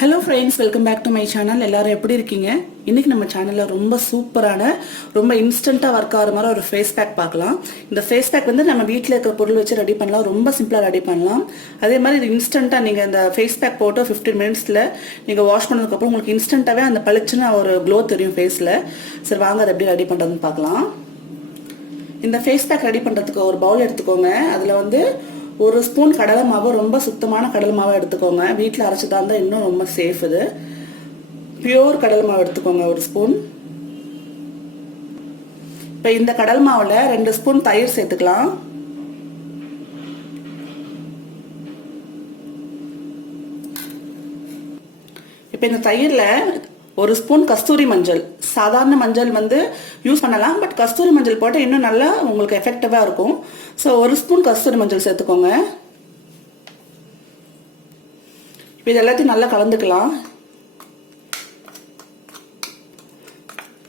Hello friends welcome back to my channel எல்லாரும் எப்படி இருக்கீங்க? இன்னைக்கு நம்ம சேனலில் ரொம்ப சூப்பரான ரொம்ப இன்ஸ்டண்ட்டாக ஒர்க் ஆகிற மாதிரி ஒரு ஃபேஸ் பேக் பார்க்கலாம். இந்த ஃபேஸ் பேக் வந்து நம்ம வீட்டில் இருக்கிற பொருள் வச்சு ரெடி பண்ணலாம். ரொம்ப சிம்பிளாக ரெடி பண்ணலாம். அதே மாதிரி இது இன்ஸ்டண்ட்டாக நீங்கள் இந்த ஃபேஸ் பேக் போட்டு ஃபிஃப்டீன் மினிட்ஸில் நீங்கள் வாஷ் பண்ணதுக்கப்புறம் உங்களுக்கு இன்ஸ்டண்ட்டாகவே அந்த பளிச்சுன்னு ஒரு க்ளோ தெரியும் ஃபேஸில் சரி வாங்க அதை எப்படி ரெடி பண்ணுறதுன்னு பார்க்கலாம். இந்த ஃபேஸ் பேக் ரெடி பண்ணுறதுக்கு ஒரு பவுல் எடுத்துக்கோங்க. அதில் வந்து ஒரு ஸ்பூன் கடலை மாவு ரொம்ப சுத்தமான கடலை மாவை எடுத்துக்கோங்க. வீட்டில் அரைச்சி தான் இன்னும் ரொம்ப சேஃப் இது. பியோர் கடலை மாவு எடுத்துக்கோங்க ஒரு ஸ்பூன். இப்போ இந்த கடல் மாவில் ரெண்டு ஸ்பூன் தயிர் சேர்த்துக்கலாம். இப்போ இந்த தயிரில் ஒரு ஸ்பூன் கஸ்தூரி மஞ்சள். சாதாரண மஞ்சள் வந்து யூஸ் பண்ணலாம் பட் கஸ்தூரி மஞ்சள் போட்டால் இன்னும் நல்லா உங்களுக்கு எஃபெக்டிவாக இருக்கும். ஸோ ஒரு ஸ்பூன் கஸ்தூரி மஞ்சள் சேர்த்துக்கோங்க. இப்போ இது எல்லாத்தையும் நல்லா கலந்துக்கலாம்.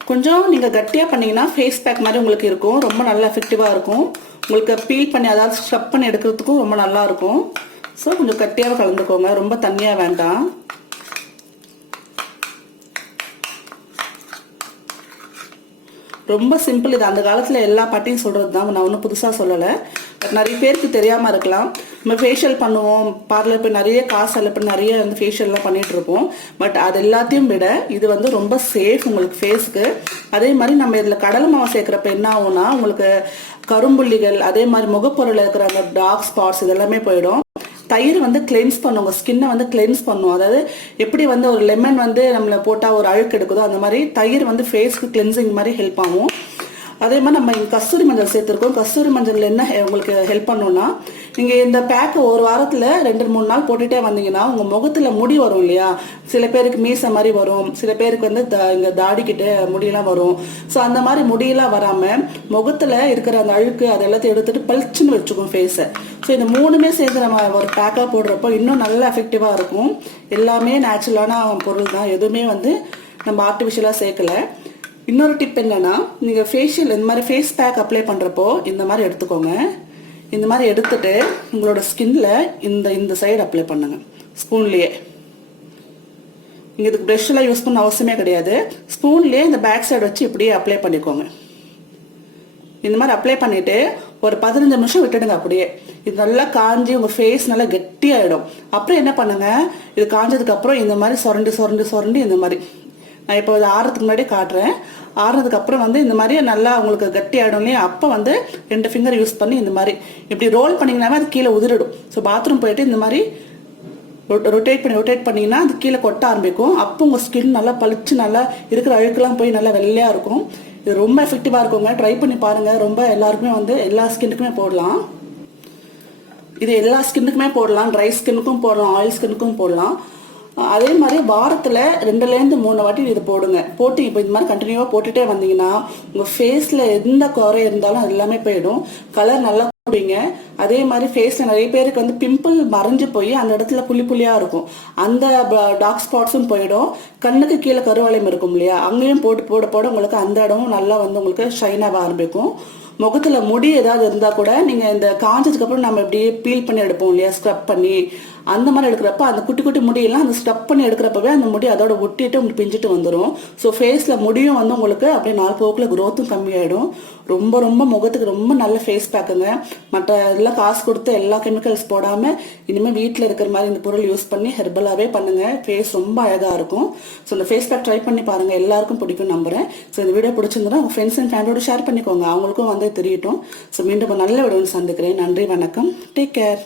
கொஞ்சம் நீங்கள் கட்டியாக பண்ணீங்கன்னா ஃபேஸ் பேக் மாதிரி உங்களுக்கு இருக்கும். ரொம்ப நல்லா எஃபெக்டிவாக இருக்கும். உங்களுக்கு பீல் பண்ணி அதாவது ஸ்டப் பண்ணி எடுக்கிறதுக்கும் ரொம்ப நல்லா இருக்கும். ஸோ கொஞ்சம் கட்டியாக கலந்துக்கோங்க. ரொம்ப தண்ணியாக வேண்டாம். ரொம்ப சிம்பிள் இது. அந்த காலத்தில் எல்லா பாட்டியும் சொல்கிறது தான். நான் ஒன்றும் புதுசாக சொல்லலை. பட் நிறைய பேருக்கு தெரியாமல் இருக்கலாம். நம்ம ஃபேஷியல் பண்ணுவோம். பார்லர் போய் நிறைய காசு செலவு பண்ணி நிறைய வந்து ஃபேஷியல்லாம் பண்ணிகிட்ருப்போம் இருப்போம். பட் அது எல்லாத்தையும் விட இது வந்து ரொம்ப சேஃப் உங்களுக்கு ஃபேஸ்க்கு அதே மாதிரி நம்ம இதில் கடலை மாவு சேர்க்குறப்ப என்ன ஆகும்னா உங்களுக்கு கரும்புள்ளிகள் அதே மாதிரி முகப்பொருள் இருக்கிற அந்த டார்க் ஸ்பாட்ஸ் இதெல்லாமே போயிடும். தயிர் வந்து கிளென்ஸ் பண்ணும். உங்கள் ஸ்கின்னை வந்து கிளென்ஸ் பண்ணும். அதாவது எப்படி வந்து ஒரு லெமன் வந்து நம்மளை போட்டால் ஒரு அழுக்கு எடுக்குதோ அந்த மாதிரி தயிர் வந்து ஃபேஸ்க்கு கிளென்சிங் மாதிரி ஹெல்ப் ஆகும். அதே மாதிரி நம்ம இங்கே கஸ்தூரி மஞ்சள் சேர்த்துருக்கோம். கஸ்தூரி மஞ்சள் என்ன உங்களுக்கு ஹெல்ப் பண்ணுன்னா நீங்கள் இந்த பேக்கை ஒரு வாரத்தில் ரெண்டு மூணு நாள் போட்டுகிட்டே வந்தீங்கன்னா உங்கள் முகத்தில் முடி வரும் இல்லையா? சில பேருக்கு மீசை மாதிரி வரும். சில பேருக்கு வந்து த இங்கே தாடிக்கிட்ட முடியெல்லாம் வரும். ஸோ அந்த மாதிரி முடியெல்லாம் வராமல் முகத்தில் இருக்கிற அந்த அழுக்கு அது எல்லாத்தையும் எடுத்துகிட்டு பளிச்சுன்னு வச்சுக்கும் ஃபேஸை ஸோ இந்த மூணுமே சேர்ந்து நம்ம ஒரு பேக்காக போடுறப்போ இன்னும் நல்ல எஃபெக்டிவாக இருக்கும். எல்லாமே நேச்சுரலான பொருள் தான் எதுவுமே வந்து நம்ம ஆர்டிஃபிஷியலாக சேர்க்கலை. இன்னொரு டிப் என்னன்னா நீங்கள் ஃபேஷியல் இந்த மாதிரி ஃபேஸ் பேக் அப்ளை பண்ணுறப்போ இந்த மாதிரி எடுத்துக்கோங்க. இந்த மாதிரி எடுத்துட்டு உங்களோட ஸ்கின்ல இந்த இந்த சைடு அப்ளை பண்ணுங்க. ஸ்பூன்லேயே. நீங்கள் இதுக்கு ப்ரெஷ்ஷெல்லாம் யூஸ் பண்ண அவசியமே கிடையாது. ஸ்பூன்லேயே இந்த பேக் சைடு வச்சு இப்படியே அப்ளை பண்ணிக்கோங்க. இந்த மாதிரி அப்ளை பண்ணிட்டு ஒரு பதினஞ்சு நிமிஷம் விட்டுடுங்க அப்படியே. இது நல்லா காஞ்சி உங்கள் ஃபேஸ் நல்லா கெட்டியாயிடும். அப்புறம் என்ன பண்ணுங்க? இது காஞ்சதுக்கு அப்புறம் இந்த மாதிரி சுரண்டு சுரண்டு சுரண்டு இந்த மாதிரி. நான் இப்போ இது ஆறுறதுக்கு முன்னாடி காட்டுறேன். ஆறுனதுக்கு அப்புறம் வந்து இந்த மாதிரி நல்லா உங்களுக்கு கட்டி ஆகிடும் இல்லையா? அப்போ வந்து ரெண்டு ஃபிங்கர் யூஸ் பண்ணி இந்த மாதிரி இப்படி ரோல் பண்ணிங்கனாவே அது கீழே உதிரிடும். ஸோ பாத்ரூம் போயிட்டு இந்த மாதிரி ரொட்டேட் பண்ணி ரொட்டேட் பண்ணிங்கன்னா அது கீழே கொட்ட ஆரம்பிக்கும். அப்போ உங்கள் ஸ்கின் நல்லா பளிச்சு நல்லா இருக்கிற அழுக்கெல்லாம் போய் நல்லா வெள்ளையாக இருக்கும். இது ரொம்ப எஃபெக்டிவாக இருக்குங்க. ட்ரை பண்ணி பாருங்கள் ரொம்ப எல்லாருக்குமே வந்து எல்லா ஸ்கின்னுக்குமே போடலாம். இது எல்லா ஸ்கின்னுக்குமே போடலாம். ட்ரை ஸ்கின்னுக்கும் போடலாம். ஆயில் ஸ்கின்னுக்கும் போடலாம். அதே மாதிரி வாரத்தில் ரெண்டுலேருந்து மூணு வாட்டி இது போடுங்க. போட்டு இப்போ இந்த மாதிரி கண்டினியூவாக போட்டுகிட்டே வந்தீங்கன்னா உங்கள் ஃபேஸில் எந்த குறை இருந்தாலும் அது எல்லாமே போயிடும். கலர் நல்லா போடுவீங்க. அதே மாதிரி ஃபேஸில் நிறைய பேருக்கு வந்து பிம்பிள் மறைஞ்சு போய் அந்த இடத்துல புள்ளி புள்ளியாக இருக்கும். அந்த டார்க் ஸ்பாட்ஸும் போயிடும். கண்ணுக்கு கீழே கருவாலயம் இருக்கும் இல்லையா? அங்கேயும் போட்டு போட போட உங்களுக்கு அந்த இடமும் நல்லா வந்து உங்களுக்கு ஷைனாக ஆரம்பிக்கும். முகத்தில் முடி ஏதாவது இருந்தால் கூட நீங்கள் இந்த காஞ்சதுக்கப்புறம் நம்ம இப்படியே பீல் பண்ணி எடுப்போம் இல்லையா? ஸ்க்ரப் பண்ணி. அந்த மாதிரி எடுக்கிறப்ப அந்த குட்டி குட்டி முடியெல்லாம் அந்த ஸ்டப் பண்ணி எடுக்கிறப்பவே அந்த முடி அதோட ஒட்டிட்டு உங்களுக்கு பிஞ்சிட்டு வந்துடும் ஸோ ஃபேஸில் முடியும் வந்து உங்களுக்கு அப்படியே நாலு போக்கில் க்ரோத்தும் கம்மியாயிடும். ரொம்ப ரொம்ப முகத்துக்கு ரொம்ப நல்ல ஃபேஸ் பேக்குங்க மற்ற எல்லாம் காசு கொடுத்து எல்லா கெமிக்கல்ஸ் போடாமல் இனிமேல் வீட்டில் இருக்கிற மாதிரி இந்த பொருள் யூஸ் பண்ணி ஹெர்பலாகவே பண்ணுங்கள் ஃபேஸ் ரொம்ப அழகாக இருக்கும். ஸோ இந்த ஃபேஸ் பேக் ட்ரை பண்ணி பாருங்கள் எல்லாருக்கும் பிடிக்கும் நம்புறேன். ஸோ இந்த வீடியோ பிடிச்சிருந்தா உங்கள் ஃப்ரெண்ட்ஸ் அண்ட் ஃபேமிலியோட ஷேர் பண்ணிக்கோங்க. அவங்களுக்கும் வந்து தெரியட்டும். ஸோ மீண்டும் நல்ல வீடியோ சந்திக்கிறேன். நன்றி வணக்கம். Take care